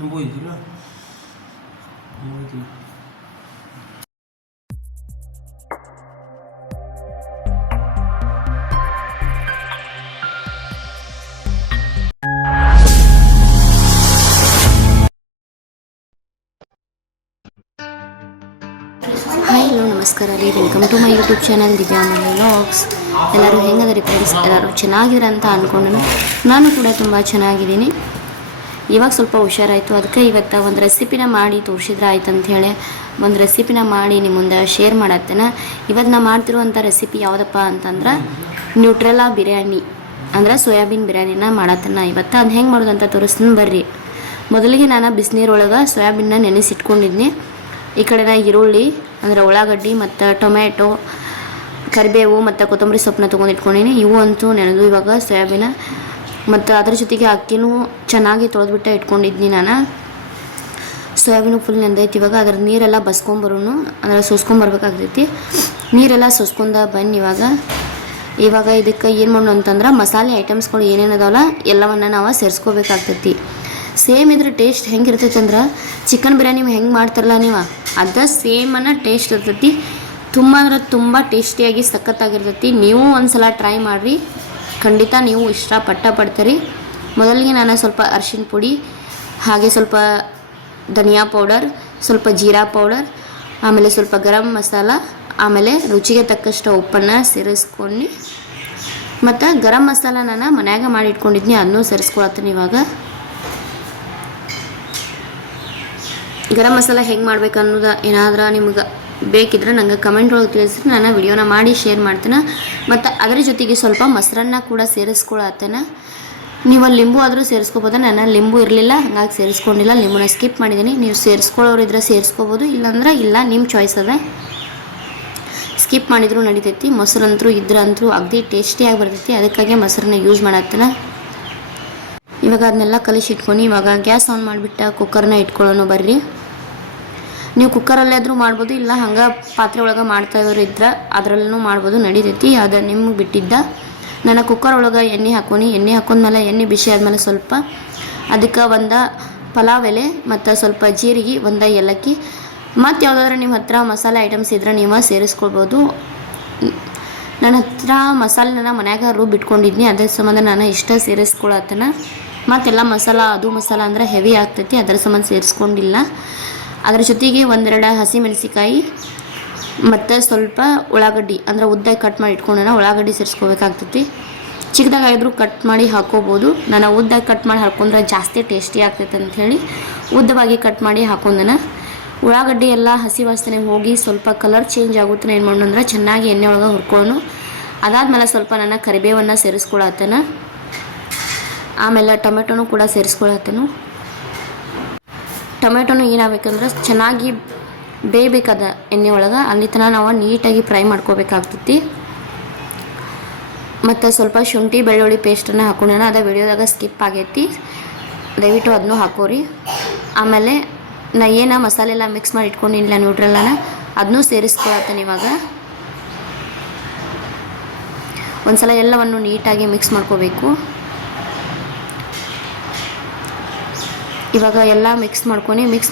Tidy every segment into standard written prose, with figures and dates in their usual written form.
보이지나? 보이지. Hi hello ನಮಸ್ಕಾರ ರೀ, welcome to my YouTube channel Divya vlogs. ಎಲ್ಲರೂ ಹೆಂಗದರಿ ಫ್ರೆಂಡ್ಸ್? ಎಲ್ಲರೂ ಚೆನ್ನಾಗಿರ ಅಂತ ಅಂದ್ಕೊಂಡು ನಾನು ಕೂಡ ತುಂಬ ಚೆನ್ನಾಗಿದ್ದೀನಿ. ಇವಾಗ ಸ್ವಲ್ಪ ಹುಷಾರಾಯಿತು, ಅದಕ್ಕೆ ಇವತ್ತು ಒಂದು ರೆಸಿಪಿನ ಮಾಡಿ ತೋರಿಸಿದ್ರೆ ಆಯ್ತು ಅಂಥೇಳಿ ಒಂದು ರೆಸಿಪಿನ ಮಾಡಿ ನಿಮ್ಮ ಮುಂದೆ ಶೇರ್ ಮಾಡತ್ತೇನೆ. ಇವತ್ತು ನಾನು ಮಾಡ್ತಿರುವಂಥ ರೆಸಿಪಿ ಯಾವುದಪ್ಪ ಅಂತಂದ್ರೆ ನ್ಯೂಟ್ರೆಲಾ ಬಿರಿಯಾನಿ, ಅಂದ್ರೆ ಸೋಯಾಬೀನ್ ಬಿರಿಯಾನಿನ ಮಾಡತ್ತೇನೆ ಇವತ್ತು. ಅದು ಹೆಂಗೆ ಮಾಡೋದಂತ ತೋರಿಸ್ತೀನಿ ಬರ್ರಿ. ಮೊದಲಿಗೆ ನಾನು ಬಿಸಿನೀರೊಳಗೆ ಸೋಯಾಬೀನ್ನ ನೆನೆಸಿಟ್ಕೊಂಡಿದ್ನಿ. ಈ ಕಡೆ ಈರುಳ್ಳಿ ಅಂದರೆ ಉಳ್ಳಾಗಡ್ಡಿ ಮತ್ತು ಟೊಮ್ಯಾಟೊ, ಕರಿಬೇವು ಮತ್ತು ಕೊತ್ತಂಬರಿ ಸೊಪ್ಪನ್ನ ತೊಗೊಂಡು ಇಟ್ಕೊಂಡಿನಿ. ಇವು ಅಂತೂ ನೆನೆದು ಇವಾಗ ಸೋಯಾಬೀನ ಮತ್ತು ಅದ್ರ ಜೊತೆಗೆ ಅಕ್ಕಿನೂ ಚೆನ್ನಾಗಿ ತೊಳೆದ್ಬಿಟ್ಟು ಇಟ್ಕೊಂಡಿದ್ನಿ ನಾನು. ಸೋಯಾಬೀನು ಫುಲ್ ನೆಂದೈತಿ. ಇವಾಗ ಅದ್ರ ನೀರೆಲ್ಲ ಬಸ್ಕೊಂಬರೋನು ಅಂದರೆ ಸೋಸ್ಕೊಂಬರ್ಬೇಕಾಗ್ತೈತಿ. ನೀರೆಲ್ಲ ಸೋಸ್ಕೊಂಡ ಬನ್ನಿ. ಇವಾಗ ಇದಕ್ಕೆ ಏನು ಮಾಡೋಣ ಅಂತಂದ್ರೆ ಮಸಾಲೆ ಐಟಮ್ಸ್ಗಳು ಏನೇನು ಅದಾವಲ್ಲ ಎಲ್ಲವನ್ನು ನಾವು ಸೇರಿಸ್ಕೋಬೇಕಾಗ್ತೈತಿ. ಸೇಮ್ ಇದ್ರ ಟೇಸ್ಟ್ ಹೆಂಗಿರ್ತೈತೆ ಅಂದ್ರೆ ಚಿಕನ್ ಬಿರಿಯಾನಿ ಹೆಂಗೆ ಮಾಡ್ತಾರಲ್ಲ ನೀವು ಅದ ಸೇಮನ್ನು ಟೇಸ್ಟ್ ಇರ್ತೈತಿ. ತುಂಬ ಅಂದ್ರೆ ತುಂಬ ಟೇಸ್ಟಿಯಾಗಿ ಸಖತ್ತಾಗಿರ್ತೈತಿ. ನೀವು ಒಂದು ಸಲ ಟ್ರೈ ಮಾಡಿರಿ, ಖಂಡಿತ ನೀವು ಪಡ್ತೀರಿ. ಮೊದಲಿಗೆ ನಾನು ಸ್ವಲ್ಪ ಅರಿಶಿನ ಪುಡಿ, ಹಾಗೆ ಸ್ವಲ್ಪ ಧನಿಯಾ ಪೌಡರ್, ಸ್ವಲ್ಪ ಜೀರಾ ಪೌಡರ್, ಆಮೇಲೆ ಸ್ವಲ್ಪ ಗರಂ ಮಸಾಲ, ಆಮೇಲೆ ರುಚಿಗೆ ತಕ್ಕಷ್ಟು ಉಪ್ಪನ್ನು ಸೇರಿಸ್ಕೊಂಡು ಮತ್ತು ಗರಂ ಮಸಾಲ ನಾನು ಮನ್ಯಾಗ ಮಾಡಿ ಇಟ್ಕೊಂಡಿದ್ನಿ, ಅದನ್ನೂ ಸೇರಿಸ್ಕೊಳತ್ತೀನಿ. ಇವಾಗ ಗರಂ ಮಸಾಲ ಹೆಂಗೆ ಮಾಡ್ಬೇಕು ಅನ್ನೋದು ಏನಾದರೂ ನಿಮ್ಗೆ ಬೇಕಿದ್ರೆ ನಂಗೆ ಕಮೆಂಟ್ ಒಳಗೆ ತಿಳಿಸ್ರಿ, ನಾನು ವಿಡಿಯೋನ ಮಾಡಿ ಶೇರ್ ಮಾಡ್ತೇನೆ. ಮತ್ತು ಅದರ ಜೊತೆಗೆ ಸ್ವಲ್ಪ ಮೊಸರನ್ನ ಕೂಡ ಸೇರಿಸ್ಕೊಳತ್ತೇನೆ. ನೀವು ಲಿಂಬು ಆದರೂ ಸೇರಿಸ್ಕೋಬೋದು. ನಾನು ಲಿಂಬು ಇರಲಿಲ್ಲ, ಹಾಗಾಗಿ ಸೇರಿಸ್ಕೊಂಡಿಲ್ಲ, ಲಿಂಬುನ ಸ್ಕಿಪ್ ಮಾಡಿದ್ದೀನಿ. ನೀವು ಸೇರಿಸ್ಕೊಳ್ಳೋರಿದ್ರೆ ಸೇರಿಸ್ಕೋಬೋದು, ಇಲ್ಲಾಂದ್ರೆ ಇಲ್ಲ, ನಿಮ್ಮ ಚಾಯ್ಸ್ ಅದ, ಸ್ಕಿಪ್ ಮಾಡಿದರೂ ನಡಿತೈತಿ. ಮೊಸರಂತರೂ ಇದ್ರಂತರೂ ಅಗದಿ ಟೇಸ್ಟಿಯಾಗಿ ಬರ್ತೈತಿ, ಅದಕ್ಕಾಗಿ ಮೊಸರನ್ನ ಯೂಸ್ ಮಾಡತ್ತೇನೆ. ಇವಾಗ ಅದನ್ನೆಲ್ಲ ಕಲಿಸಿಟ್ಕೊಂಡು ಇವಾಗ ಗ್ಯಾಸ್ ಆನ್ ಮಾಡಿಬಿಟ್ಟು ಕುಕ್ಕರ್ನ ಇಟ್ಕೊಳ್ಳೋಣ ಬರ್ರಿ. ನೀವು ಕುಕ್ಕರಲ್ಲೇ ಆದರೂ ಮಾಡ್ಬೋದು, ಇಲ್ಲ ಹಂಗೆ ಪಾತ್ರೆ ಒಳಗೆ ಮಾಡ್ತಾಯಿದ್ರು ಇದ್ರೆ ಅದರಲ್ಲೂ ಮಾಡ್ಬೋದು, ನಡೀತೈತಿ. ಅದು ನಿಮ್ಗೆ ಬಿಟ್ಟಿದ್ದ. ನಾನು ಕುಕ್ಕರ್ ಒಳಗೆ ಎಣ್ಣೆ ಹಾಕೊಂಡ್ಮೇಲೆ ಎಣ್ಣೆ ಬಿಸಿ ಆದಮೇಲೆ ಸ್ವಲ್ಪ ಅದಕ್ಕೆ ಒಂದು ಪಲಾವ್ ಎಲೆ ಮತ್ತು ಸ್ವಲ್ಪ ಜೀರಿಗೆ, ಒಂದು ಏಲಕ್ಕಿ, ಮತ್ತು ಯಾವುದಾದ್ರೂ ನಿಮ್ಮ ಹತ್ರ ಮಸಾಲೆ ಐಟಮ್ಸ್ ಇದ್ರೆ ನೀವು ಸೇರಿಸ್ಕೊಳ್ಬೋದು. ನನ್ನ ಹತ್ರ ಮಸಾಲೆನ ಮನ್ಯಾಗ ರುಬ್ಬಿಟ್ಕೊಂಡಿದ್ನಿ, ಅದ್ರ ಸಂಬಂಧ ನಾನು ಇಷ್ಟ ಸೇರಿಸ್ಕೊಳತ್ತೇನೆ. ಮತ್ತೆಲ್ಲ ಅದು ಮಸಾಲ ಅಂದರೆ ಹೆವಿ ಆಗ್ತೈತಿ, ಅದರ ಸಂಬಂಧ ಸೇರಿಸ್ಕೊಂಡಿಲ್ಲ. ಅದ್ರ ಜೊತೆಗೆ ಒಂದೆರಡು ಹಸಿಮೆಣಸಿಕಾಯಿ ಮತ್ತು ಸ್ವಲ್ಪ ಉಳ್ಳಾಗಡ್ಡಿ ಅಂದರೆ ಉದ್ದಾಗಿ ಕಟ್ ಮಾಡಿ ಇಟ್ಕೊಂಡ ಉಳ್ಳಾಗಡ್ಡಿ ಸೇರಿಸ್ಕೋಬೇಕಾಗ್ತೈತಿ. ಚಿಕ್ಕದಾಗಿದ್ರೂ ಕಟ್ ಮಾಡಿ ಹಾಕೋಬೋದು. ನಾನು ಉದ್ದಾಗಿ ಕಟ್ ಮಾಡಿ ಹಾಕೊಂಡ್ರೆ ಜಾಸ್ತಿ ಟೇಸ್ಟಿ ಆಗ್ತೈತೆ ಅಂಥೇಳಿ ಉದ್ದವಾಗಿ ಕಟ್ ಮಾಡಿ ಹಾಕೊಂಡನ. ಉಳ್ಳಾಗಡ್ಡಿ ಎಲ್ಲ ಹಸಿ ವಾಸನೆ ಹೋಗಿ ಸ್ವಲ್ಪ ಕಲರ್ ಚೇಂಜ್ ಆಗುತ್ತೆ. ಏನು ಮಾಡೋಣ ಅಂದ್ರೆ ಚೆನ್ನಾಗಿ ಎಣ್ಣೆ ಒಳಗೆ ಹುರ್ಕೊಳ್ಳೋಣ. ಅದಾದಮೇಲೆ ಸ್ವಲ್ಪ ನಾನು ಕರಿಬೇವನ್ನು ಸೇರಿಸ್ಕೊಳತ್ತೇನೆ. ಆಮೇಲೆ ಟೊಮೆಟೊನೂ ಕೂಡ ಸೇರಿಸ್ಕೊಳತ್ತೇನು. ಟೊಮೆಟೊನು ಏನಾಗಬೇಕಂದ್ರೆ ಚೆನ್ನಾಗಿ ಬೇಯಬೇಕದ ಎಣ್ಣೆ ಒಳಗೆ, ಅಲ್ಲಿ ತನಕ ನಾವು ನೀಟಾಗಿ ಫ್ರೈ ಮಾಡ್ಕೋಬೇಕಾಗ್ತೈತಿ. ಮತ್ತು ಸ್ವಲ್ಪ ಶುಂಠಿ ಬೆಳ್ಳುಳ್ಳಿ ಪೇಸ್ಟನ್ನು ಹಾಕೊಂಡೇನ, ಅದು ವಿಡಿಯೋದಾಗ ಸ್ಕಿಪ್ ಆಗೈತಿ, ದಯವಿಟ್ಟು ಅದನ್ನೂ ಹಾಕೋರಿ. ಆಮೇಲೆ ನಾ ಏನು ಮಸಾಲೆ ಎಲ್ಲ ಮಿಕ್ಸ್ ಮಾಡಿ ಇಟ್ಕೊಂಡಿಲ್ಲ ನ್ಯೂಟ್ರೆಲಾನ, ಅದನ್ನೂ ಸೇರಿಸ್ಕೊಳತ್ತೇನೆ. ಇವಾಗ ಒಂದು ಸಲ ಎಲ್ಲವನ್ನು ನೀಟಾಗಿ ಮಿಕ್ಸ್ ಮಾಡ್ಕೋಬೇಕು. ಇವಾಗ ಎಲ್ಲ ಮಿಕ್ಸ್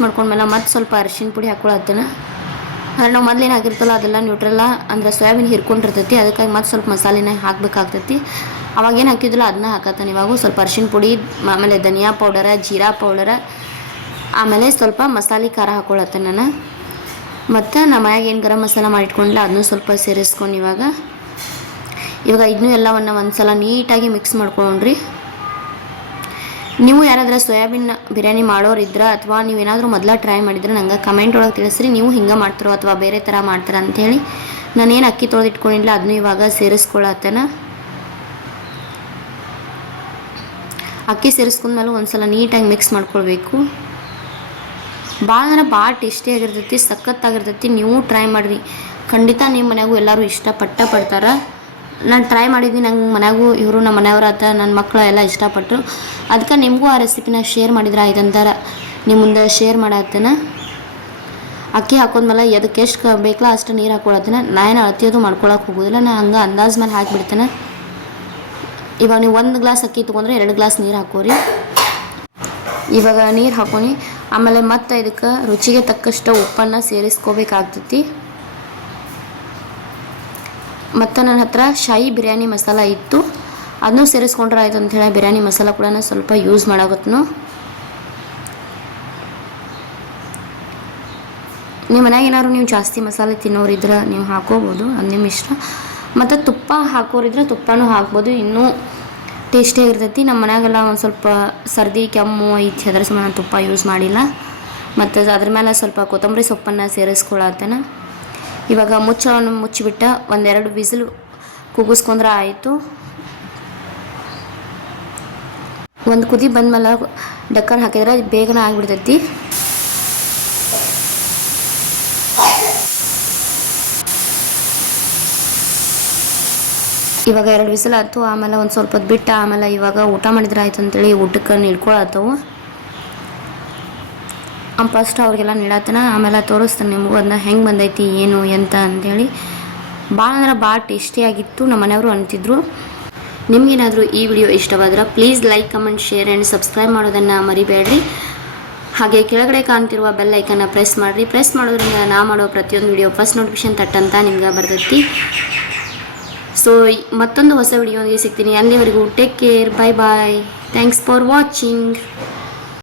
ಮಾಡ್ಕೊಂಡ್ಮೇಲೆ ಮತ್ತೆ ಸ್ವಲ್ಪ ಅರಿಶಿನ ಪುಡಿ ಹಾಕ್ಕೊಳತ್ತೇನೆ. ಅಂದರೆ ನಾವು ಮೊದಲೇನು ಹಾಕಿರ್ತಲ್ಲ ಅದೆಲ್ಲ ನ್ಯೂಟ್ರೆಲ್ಲ ಅಂದರೆ ಸೋಯಾಬೀನ್ ಹಿರ್ಕೊಂಡಿರ್ತೈತಿ, ಅದಕ್ಕಾಗಿ ಮತ್ತೆ ಸ್ವಲ್ಪ ಮಸಾಲೆನ ಹಾಕಬೇಕಾಗ್ತೈತಿ. ಅವಾಗೇನು ಹಾಕಿದ್ರಲ್ಲ ಅದನ್ನ ಹಾಕತ್ತೇನೆ. ಇವಾಗ ಸ್ವಲ್ಪ ಅರಿಶಿನ ಪುಡಿ, ಆಮೇಲೆ ಧನಿಯಾ ಪೌಡರ, ಜೀರಾ ಪೌಡರ, ಆಮೇಲೆ ಸ್ವಲ್ಪ ಮಸಾಲೆ ಖಾರ ಹಾಕ್ಕೊಳತ್ತೇನೆ ನಾನು. ಮತ್ತು ನಮ್ಮ ಮನೆಯಾಗ ಏನು ಗರಂ ಮಸಾಲ ಮಾಡಿಟ್ಕೊಂಡಿಲ್ಲ ಅದನ್ನೂ ಸ್ವಲ್ಪ ಸೇರಿಸ್ಕೊಂಡು ಇವಾಗ ಇದನ್ನೂ ಎಲ್ಲವನ್ನು ಒಂದು ಸಲ ನೀಟಾಗಿ ಮಿಕ್ಸ್ ಮಾಡ್ಕೊಂಡ್ರಿ. ನೀವು ಯಾರಾದರೂ ಸೋಯಾಬೀನ್ ಬಿರಿಯಾನಿ ಮಾಡೋರಿದ್ರೆ ಅಥವಾ ನೀವೇನಾದರೂ ಮೊದಲ ಟ್ರೈ ಮಾಡಿದ್ರೆ ನಂಗೆ ಕಮೆಂಟ್ ಒಳಗೆ ತಿಳಿಸ್ರಿ, ನೀವು ಹಿಂಗೆ ಮಾಡ್ತಿರೋ ಅಥವಾ ಬೇರೆ ಥರ ಮಾಡ್ತೀರ ಅಂಥೇಳಿ. ನಾನೇನು ಅಕ್ಕಿ ತೊಳೆದಿಟ್ಕೊಂಡಿಲ್ಲ ಅದನ್ನೂ ಇವಾಗ ಸೇರಿಸ್ಕೊಳತ್ತೇನೆ. ಅಕ್ಕಿ ಸೇರಿಸ್ಕೊಂಡ್ಮೇಲೆ ಒಂದು ಸಲ ನೀಟಾಗಿ ಮಿಕ್ಸ್ ಮಾಡ್ಕೊಳ್ಬೇಕು. ಭಾಳ ಅಂದ್ರೆ ಭಾಳ ಟೇಸ್ಟಿಯಾಗಿರ್ತೈತಿ, ಸಖತ್ತಾಗಿರ್ತೈತಿ. ನೀವು ಟ್ರೈ ಮಾಡಿರಿ, ಖಂಡಿತ ನಿಮ್ಮ ಮನೆಯಾಗೂ ಎಲ್ಲರೂ ಪಡ್ತಾರೆ. ನಾನು ಟ್ರೈ ಮಾಡಿದ್ದೀನಿ, ನಂಗೆ ಮನೆಯಾಗೂ ಇವರು ನಮ್ಮ ಮನೆಯವ್ರಾತ ನನ್ನ ಮಕ್ಕಳು ಎಲ್ಲ ಇಷ್ಟಪಟ್ಟರು. ಅದಕ್ಕೆ ನಿಮಗೂ ಆ ರೆಸಿಪಿನ ಶೇರ್ ಮಾಡಿದ್ರೆ ಆಯ್ತಂತಾರ ನಿಮ್ಮ ಮುಂದೆ ಶೇರ್ ಮಾಡತ್ತೇನೆ. ಅಕ್ಕಿ ಹಾಕೊಂಡ್ಮೇಲೆ ಅದಕ್ಕೆ ಎಷ್ಟು ಬೇಕಲ್ಲ ಅಷ್ಟು ನೀರು ಹಾಕ್ಕೊಳತ್ತೇನೆ. ನಾನು ಅಳತಿಯೋದು ಮಾಡ್ಕೊಳಕ್ಕೆ ಹೋಗೋದಿಲ್ಲ, ನಾನು ಹಂಗೆ ಅಂದಾಜು ಮೇಲೆ ಹಾಕಿಬಿಡ್ತೇನೆ. ಇವಾಗ ನೀವು 1 ಗ್ಲಾಸ್ ಅಕ್ಕಿ ತೊಗೊಂಡ್ರೆ 2 ಗ್ಲಾಸ್ ನೀರು ಹಾಕೋರಿ. ಇವಾಗ ನೀರು ಹಾಕೊಂಡು ಆಮೇಲೆ ಮತ್ತೆ ಇದಕ್ಕೆ ರುಚಿಗೆ ತಕ್ಕಷ್ಟು ಉಪ್ಪನ್ನು ಸೇರಿಸ್ಕೋಬೇಕಾಗ್ತೈತಿ. ಮತ್ತು ನನ್ನ ಹತ್ರ ಶಾಹಿ ಬಿರಿಯಾನಿ ಮಸಾಲ ಇತ್ತು, ಅದನ್ನೂ ಸೇರಿಸ್ಕೊಂಡ್ರೆ ಆಯ್ತು ಅಂಥೇಳಿ ಬಿರಿಯಾನಿ ಮಸಾಲ ಕೂಡ ಸ್ವಲ್ಪ ಯೂಸ್ ಮಾಡಾಕತ್ನು. ನಿಮ್ಮ ಮನ್ಯಾಗ ಏನಾದ್ರು ನೀವು ಜಾಸ್ತಿ ಮಸಾಲೆ ತಿನ್ನೋರಿದ್ರೆ ನೀವು ಹಾಕೋಬೋದು, ಅದು ನಿಮ್ಮ ಇಷ್ಟ. ಮತ್ತು ತುಪ್ಪ ಹಾಕೋರಿದ್ರೆ ತುಪ್ಪನೂ ಹಾಕ್ಬೋದು, ಇನ್ನೂ ಟೇಸ್ಟಿಯಾಗಿರ್ತೈತಿ. ನಮ್ಮ ಮನ್ಯಾಗೆಲ್ಲ ಒಂದು ಸ್ವಲ್ಪ ಸರ್ದಿ ಕೆಮ್ಮು ಐತಿ, ಅದರ ಸಂಬಂಧ ತುಪ್ಪ ಯೂಸ್ ಮಾಡಿಲ್ಲ. ಮತ್ತು ಅದ್ರ ಮೇಲೆ ಸ್ವಲ್ಪ ಕೊತ್ತಂಬರಿ ಸೊಪ್ಪನ್ನು ಸೇರಿಸ್ಕೊಳತ್ತೇನೆ. ಇವಾಗ ಮುಚ್ಚಳವನ್ನು ಮುಚ್ಚಿಬಿಟ್ಟು ಒಂದೆರಡು ವಿಸಿಲ್ ಕೂಗಿಸ್ಕೊಂಡ್ರೆ ಆಯಿತು. ಒಂದು ಕುದಿ ಬಂದಮೇಲೆ ಡಕ್ಕರ್ ಹಾಕಿದ್ರೆ ಬೇಗನೆ ಆಗಿಬಿಡ್ತೈತಿ. ಇವಾಗ 2 ವಿಸಿಲ್ ಆಯ್ತು. ಆಮೇಲೆ ಒಂದು ಸ್ವಲ್ಪ ಹೊತ್ತು ಬಿಟ್ಟು ಆಮೇಲೆ ಇವಾಗ ಊಟ ಮಾಡಿದ್ರೆ ಆಯ್ತು ಅಂತೇಳಿ ಊಟಕ್ಕೆ ನೀಡ್ಕೊಳತ್ತವು. ಫಸ್ಟ್ ಅವ್ರಿಗೆಲ್ಲ ನೀಡತ್ತೇನೆ, ಆಮೇಲೆ ತೋರಿಸ್ತಾನೆ ನಿಮಗೂ ಅದನ್ನ ಹೆಂಗೆ ಬಂದೈತಿ ಏನು ಎಂತ ಅಂಥೇಳಿ. ಭಾಳ ಅಂದ್ರೆ ಭಾಳ ಟೇಸ್ಟಿಯಾಗಿತ್ತು, ನಮ್ಮ ಮನೆಯವರು ಅಂತಿದ್ರು. ನಿಮಗೇನಾದರೂ ಈ ವಿಡಿಯೋ ಇಷ್ಟವಾದ್ರೆ please like, comment, share and subscribe ಮಾಡೋದನ್ನು ಮರಿಬೇಡ್ರಿ. ಹಾಗೆ ಕೆಳಗಡೆ ಕಾಣ್ತಿರುವ ಬೆಲ್ ಐಕನ್ನ ಪ್ರೆಸ್ ಮಾಡಿರಿ. ಪ್ರೆಸ್ ಮಾಡೋದ್ರಿಂದ ನಾ ಮಾಡೋ ಪ್ರತಿಯೊಂದು ವಿಡಿಯೋ ಫಸ್ಟ್ ನೋಟಿಫಿಕೇಶನ್ ತಟ್ಟಂತ ನಿಮ್ಗೆ ಬರ್ತೈತಿ. ಸೊ ಮತ್ತೊಂದು ಹೊಸ ವಿಡಿಯೋಗೆ ಸಿಗ್ತೀನಿ. ಅಲ್ಲಿವರೆಗೂ take care, bye bye, thanks for watching.